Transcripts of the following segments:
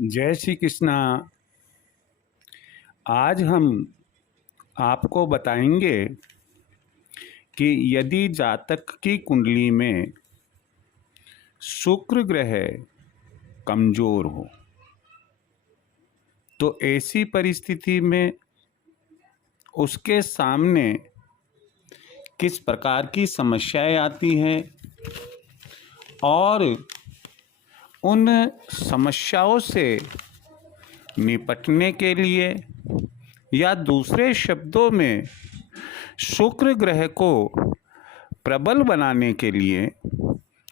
जय श्री कृष्णा। आज हम आपको बताएंगे कि यदि जातक की कुंडली में शुक्र ग्रह कमजोर हो तो ऐसी परिस्थिति में उसके सामने किस प्रकार की समस्याएं आती हैं और उन समस्याओं से निपटने के लिए या दूसरे शब्दों में शुक्र ग्रह को प्रबल बनाने के लिए,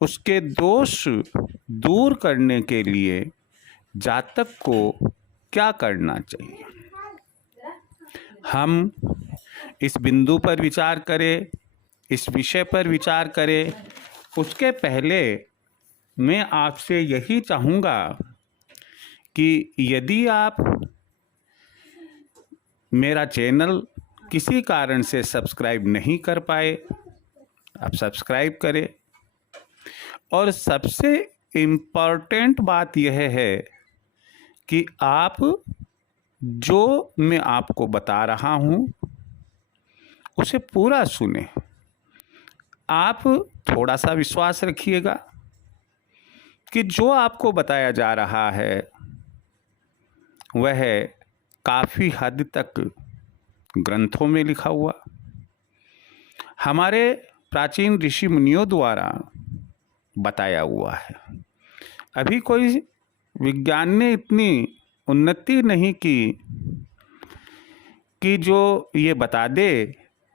उसके दोष दूर करने के लिए जातक को क्या करना चाहिए, हम इस बिंदु पर विचार करें, इस विषय पर विचार करें। उसके पहले मैं आपसे यही चाहूँगा कि यदि आप मेरा चैनल किसी कारण से सब्सक्राइब नहीं कर पाए, आप सब्सक्राइब करें। और सबसे इम्पोर्टेंट बात यह है कि आप जो मैं आपको बता रहा हूँ उसे पूरा सुने। आप थोड़ा सा विश्वास रखिएगा कि जो आपको बताया जा रहा है वह काफ़ी हद तक ग्रंथों में लिखा हुआ, हमारे प्राचीन ऋषि मुनियों द्वारा बताया हुआ है। अभी कोई विज्ञान ने इतनी उन्नति नहीं की कि जो ये बता दे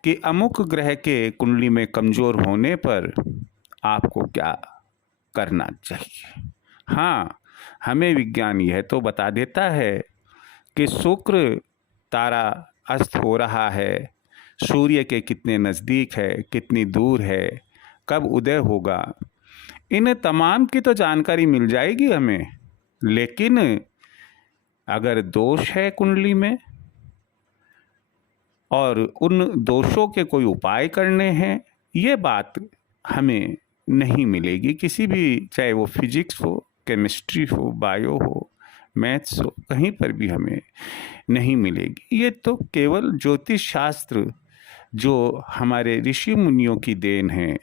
कि अमुक ग्रह के कुंडली में कमज़ोर होने पर आपको क्या करना चाहिए। हाँ, हमें विज्ञान यह तो बता देता है कि शुक्र तारा अस्त हो रहा है, सूर्य के कितने नज़दीक है, कितनी दूर है, कब उदय होगा, इन तमाम की तो जानकारी मिल जाएगी हमें। लेकिन अगर दोष है कुंडली में और उन दोषों के कोई उपाय करने हैं, ये बात हमें नहीं मिलेगी किसी भी, चाहे वो फिजिक्स हो, केमिस्ट्री हो, बायो हो, मैथ्स हो, कहीं पर भी हमें नहीं मिलेगी। ये तो केवल ज्योतिष शास्त्र जो हमारे ऋषि मुनियों की देन है,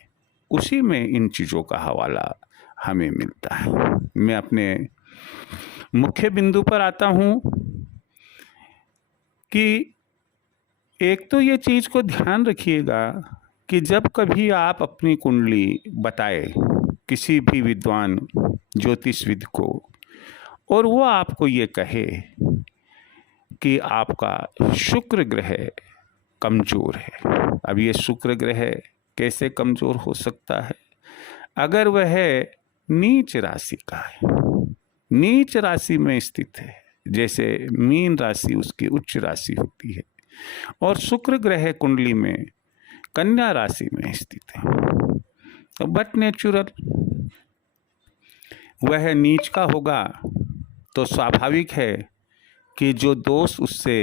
उसी में इन चीज़ों का हवाला हमें मिलता है। मैं अपने मुख्य बिंदु पर आता हूँ कि एक तो ये चीज़ को ध्यान रखिएगा कि जब कभी आप अपनी कुंडली बताए किसी भी विद्वान ज्योतिषविद को और वो आपको ये कहे कि आपका शुक्र ग्रह कमज़ोर है। अब ये शुक्र ग्रह कैसे कमज़ोर हो सकता है? अगर वह नीच राशि का है, नीच राशि में स्थित है, जैसे मीन राशि उसकी उच्च राशि होती है, और शुक्र ग्रह कुंडली में कन्या राशि में स्थित है, बट नेचुरल वह नीच का होगा तो स्वाभाविक है कि जो दोष उससे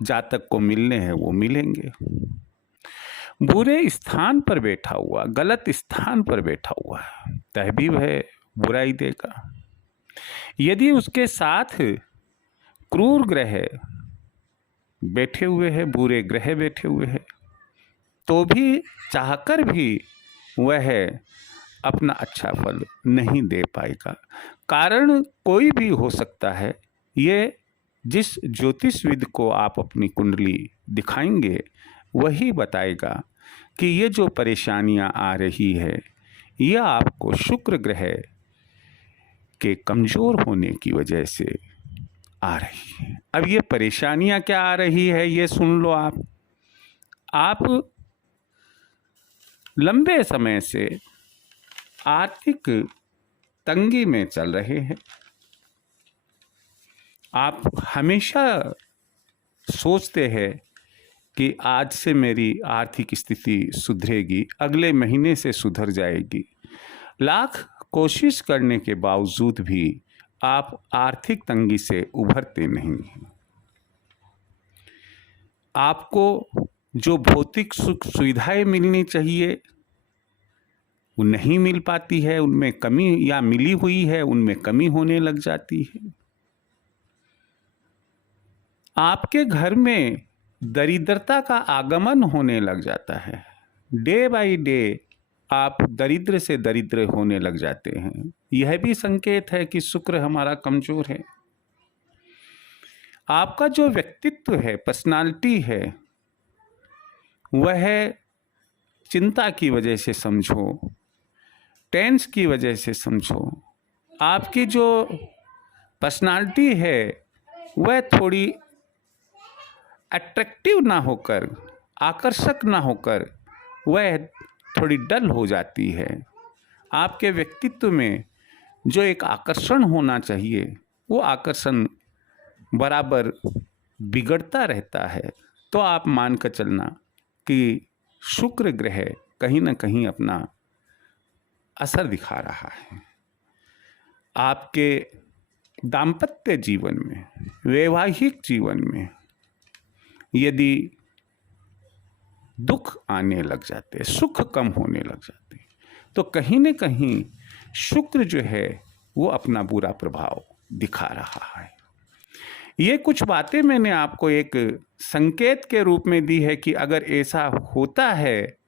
जातक को मिलने हैं वो मिलेंगे। बुरे स्थान पर बैठा हुआ, गलत स्थान पर बैठा हुआ है, तह भी वह बुराई देगा। यदि उसके साथ क्रूर ग्रह बैठे हुए हैं, बुरे ग्रह बैठे हुए हैं, तो भी चाहकर भी वह अपना अच्छा फल नहीं दे पाएगा। कारण कोई भी हो सकता है। ये जिस ज्योतिषविद को आप अपनी कुंडली दिखाएंगे वही बताएगा कि ये जो परेशानियां आ रही है ये आपको शुक्र ग्रह के कमज़ोर होने की वजह से आ रही है। अब ये परेशानियां क्या आ रही है ये सुन लो। आप लंबे समय से आर्थिक तंगी में चल रहे हैं। आप हमेशा सोचते हैं कि आज से मेरी आर्थिक स्थिति सुधरेगी, अगले महीने से सुधर जाएगी। लाख कोशिश करने के बावजूद भी आप आर्थिक तंगी से उभरते नहीं हैं। आपको जो भौतिक सुख सुविधाएं मिलनी चाहिए वो नहीं मिल पाती है, उनमें कमी, या मिली हुई है उनमें कमी होने लग जाती है। आपके घर में दरिद्रता का आगमन होने लग जाता है। डे बाय डे आप दरिद्र से दरिद्र होने लग जाते हैं। यह भी संकेत है कि शुक्र हमारा कमजोर है। आपका जो व्यक्तित्व है, पर्सनालिटी है, वह चिंता की वजह से समझो, टेंस की वजह से समझो, आपकी जो पर्सनालिटी है वह थोड़ी अट्रैक्टिव ना होकर, आकर्षक ना होकर, वह थोड़ी डल हो जाती है। आपके व्यक्तित्व में जो एक आकर्षण होना चाहिए, वो आकर्षण बराबर बिगड़ता रहता है। तो आप मान कर चलना कि शुक्र ग्रह कहीं ना कहीं अपना असर दिखा रहा है। आपके दाम्पत्य जीवन में, वैवाहिक जीवन में यदि दुख आने लग जाते, सुख कम होने लग जाते, तो कहीं न कहीं शुक्र जो है वो अपना बुरा प्रभाव दिखा रहा है। ये कुछ बातें मैंने आपको एक संकेत के रूप में दी है कि अगर ऐसा होता है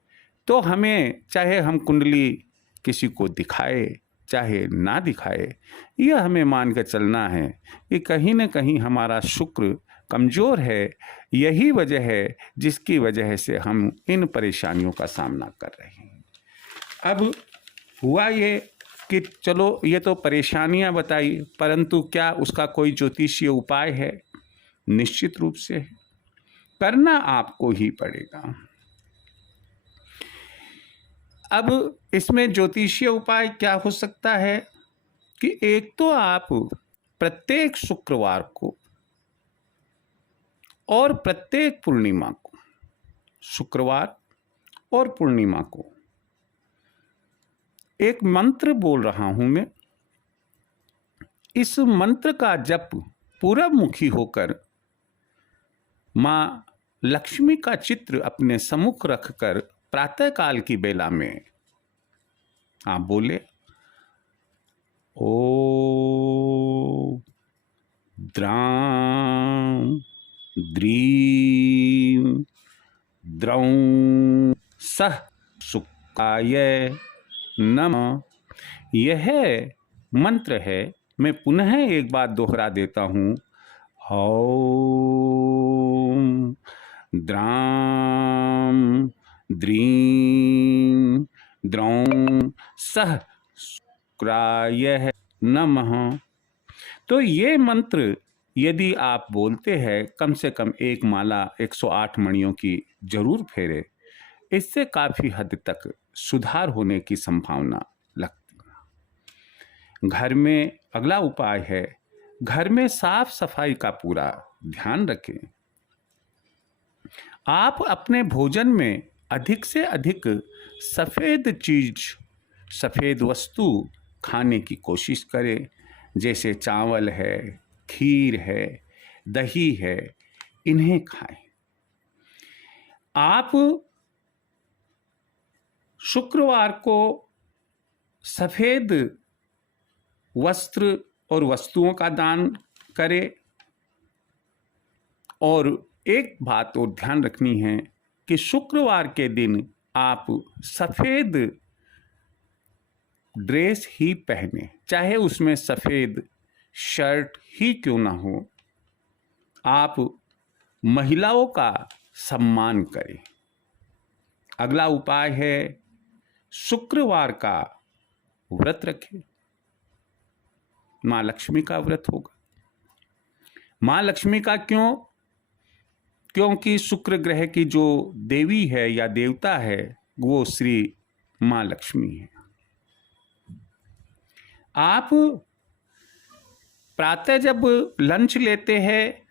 तो हमें, चाहे हम कुंडली किसी को दिखाए चाहे ना दिखाए, यह हमें मान कर चलना है कि कहीं न कहीं हमारा शुक्र कमज़ोर है। यही वजह है जिसकी वजह से हम इन परेशानियों का सामना कर रहे हैं। अब हुआ ये कि चलो ये तो परेशानियां बताई, परंतु क्या उसका कोई ज्योतिषीय उपाय है? निश्चित रूप से है, करना आपको ही पड़ेगा। अब इसमें ज्योतिषीय उपाय क्या हो सकता है कि एक तो आप प्रत्येक शुक्रवार को और प्रत्येक पूर्णिमा को, शुक्रवार और पूर्णिमा को एक मंत्र बोल रहा हूं मैं। इस मंत्र का जप पूरब मुखी होकर मां लक्ष्मी का चित्र अपने सम्मुख रखकर प्रातःकाल की बेला में आप बोले, ओ द्रां द्रीं द्रौं सह शुक्राय नमः। यह मंत्र है, मैं पुनः एक बार दोहरा देता हूँ। ओम द्रां द्रीं द्रौं सह शुक्राय नमः। तो ये मंत्र यदि आप बोलते हैं, कम से कम एक माला 108 मणियों की जरूर फेरे, इससे काफ़ी हद तक सुधार होने की संभावना लगती है। घर में अगला उपाय है, घर में साफ सफाई का पूरा ध्यान रखें। आप अपने भोजन में अधिक से अधिक सफ़ेद चीज, सफ़ेद वस्तु खाने की कोशिश करें, जैसे चावल है, खीर है, दही है, इन्हें खाएं। आप शुक्रवार को सफ़ेद वस्त्र और वस्तुओं का दान करें। और एक बात और ध्यान रखनी है कि शुक्रवार के दिन आप सफ़ेद ड्रेस ही पहने, चाहे उसमें सफ़ेद शर्ट ही क्यों ना हो। आप महिलाओं का सम्मान करें। अगला उपाय है, शुक्रवार का व्रत रखें। माँ लक्ष्मी का व्रत होगा। माँ लक्ष्मी का क्यों? क्योंकि शुक्र ग्रह की जो देवी है या देवता है वो श्री माँ लक्ष्मी है। आप प्रातः जब लंच लेते हैं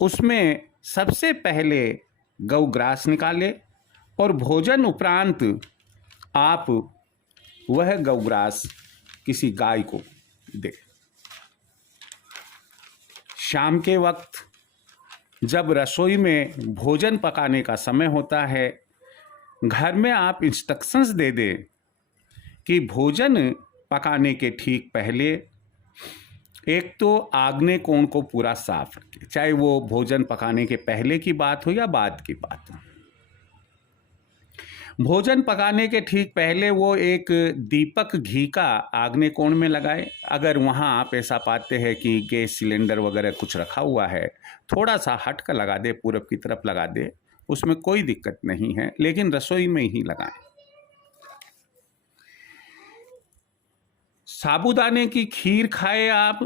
उसमें सबसे पहले गौग्रास निकालें और भोजन उपरांत आप वह गौग्रास किसी गाय को दें। शाम के वक्त जब रसोई में भोजन पकाने का समय होता है, घर में आप इंस्ट्रक्शंस दे दें कि भोजन पकाने के ठीक पहले एक तो आग्नेय कोण को पूरा साफ रखें, चाहे वो भोजन पकाने के पहले की बात हो या बाद की बात हो। भोजन पकाने के ठीक पहले वो एक दीपक घी का आग्नेय कोण में लगाए। अगर वहाँ आप ऐसा पाते हैं कि गैस सिलेंडर वगैरह कुछ रखा हुआ है, थोड़ा सा हट कर लगा दे, पूरब की तरफ लगा दे, उसमें कोई दिक्कत नहीं है, लेकिन रसोई में ही लगाएं। साबूदाने की खीर खाए आप,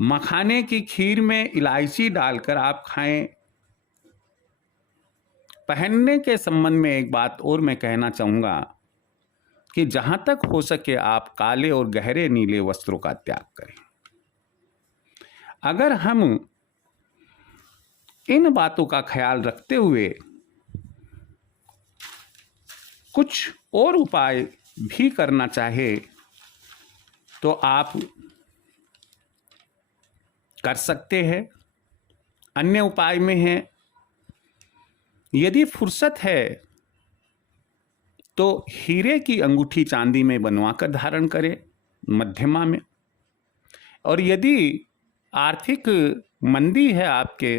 मखाने की खीर में इलायची डालकर आप खाएं। पहनने के संबंध में एक बात और मैं कहना चाहूँगा कि जहाँ तक हो सके आप काले और गहरे नीले वस्त्रों का त्याग करें। अगर हम इन बातों का ख्याल रखते हुए कुछ और उपाय भी करना चाहे तो आप कर सकते हैं। अन्य उपाय में है, यदि फुर्सत है तो हीरे की अंगूठी चांदी में बनवाकर धारण करें मध्यमा में, और यदि आर्थिक मंदी है आपके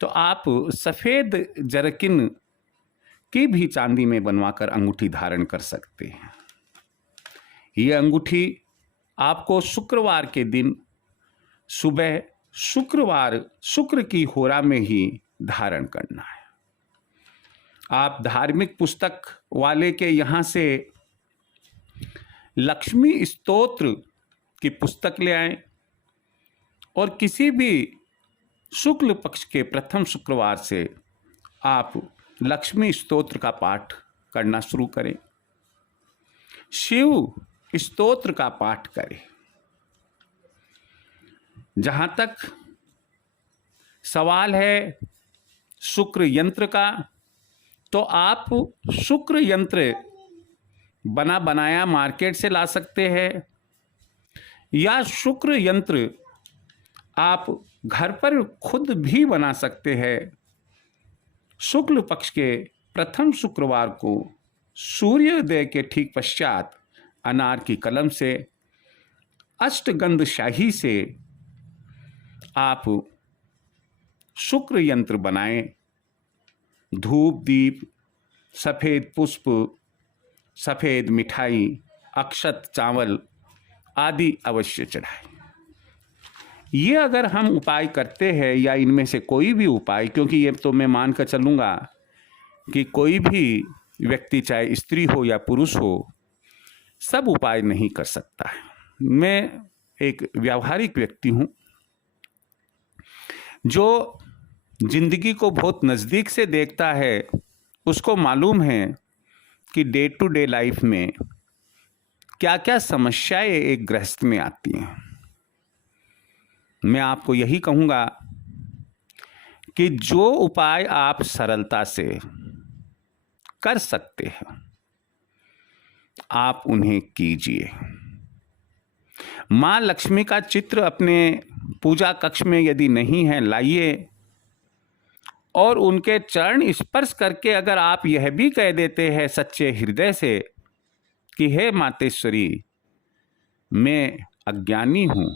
तो आप सफ़ेद जरकिन की भी चांदी में बनवाकर अंगूठी धारण कर सकते हैं। ये अंगूठी आपको शुक्रवार के दिन सुबह शुक्र की होरा में ही धारण करना है। आप धार्मिक पुस्तक वाले के यहाँ से लक्ष्मी स्तोत्र की पुस्तक ले आएं और किसी भी शुक्ल पक्ष के प्रथम शुक्रवार से आप लक्ष्मी स्तोत्र का पाठ करना शुरू करें। शिव स्तोत्र का पाठ करें। जहाँ तक सवाल है शुक्र यंत्र का, तो आप शुक्र यंत्र बना बनाया मार्केट से ला सकते हैं, या शुक्र यंत्र आप घर पर खुद भी बना सकते हैं। शुक्ल पक्ष के प्रथम शुक्रवार को सूर्योदय के ठीक पश्चात अनार की कलम से अष्टगंध शाही से आप शुक्र यंत्र बनाएं। धूप दीप, सफ़ेद पुष्प, सफ़ेद मिठाई, अक्षत चावल आदि अवश्य चढ़ाएं। ये अगर हम उपाय करते हैं, या इनमें से कोई भी उपाय, क्योंकि ये तो मैं मान कर चलूँगा कि कोई भी व्यक्ति चाहे स्त्री हो या पुरुष हो सब उपाय नहीं कर सकता है। मैं एक व्यावहारिक व्यक्ति हूँ जो जिंदगी को बहुत नज़दीक से देखता है। उसको मालूम है कि डे टू डे लाइफ में क्या क्या समस्याएं एक गृहस्थ में आती हैं। मैं आपको यही कहूँगा कि जो उपाय आप सरलता से कर सकते हैं आप उन्हें कीजिए। माँ लक्ष्मी का चित्र अपने पूजा कक्ष में यदि नहीं है, लाइए और उनके चरण स्पर्श करके अगर आप यह भी कह देते हैं सच्चे हृदय से कि हे मातेश्वरी, मैं अज्ञानी हूँ,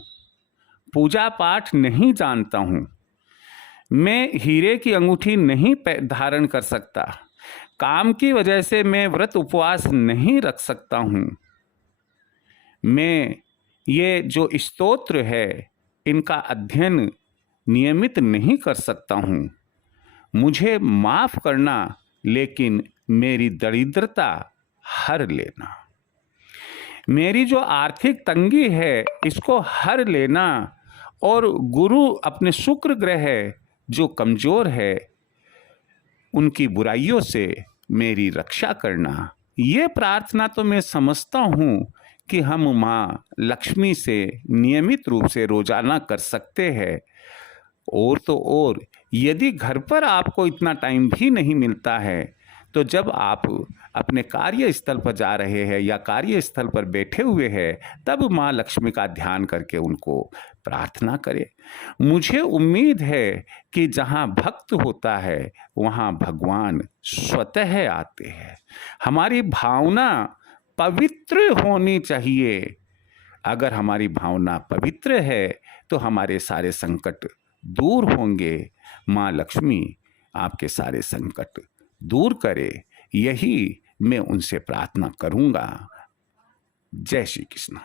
पूजा पाठ नहीं जानता हूँ, मैं हीरे की अंगूठी नहीं धारण कर सकता, काम की वजह से मैं व्रत उपवास नहीं रख सकता हूँ, मैं ये जो स्तोत्र है इनका अध्ययन नियमित नहीं कर सकता हूँ, मुझे माफ़ करना, लेकिन मेरी दरिद्रता हर लेना, मेरी जो आर्थिक तंगी है इसको हर लेना, और गुरु अपने शुक्र ग्रह है जो कमज़ोर है उनकी बुराइयों से मेरी रक्षा करना। ये प्रार्थना तो मैं समझता हूँ कि हम माँ लक्ष्मी से नियमित रूप से रोजाना कर सकते हैं। और तो और यदि घर पर आपको इतना टाइम भी नहीं मिलता है तो जब आप अपने कार्यस्थल पर जा रहे हैं या कार्यस्थल पर बैठे हुए हैं तब माँ लक्ष्मी का ध्यान करके उनको प्रार्थना करें। मुझे उम्मीद है कि जहाँ भक्त होता है वहाँ भगवान स्वतः आते हैं। हमारी भावना पवित्र होनी चाहिए। अगर हमारी भावना पवित्र है तो हमारे सारे संकट दूर होंगे। माँ लक्ष्मी आपके सारे संकट दूर करे, यही मैं उनसे प्रार्थना करूंगा। जय श्री कृष्ण।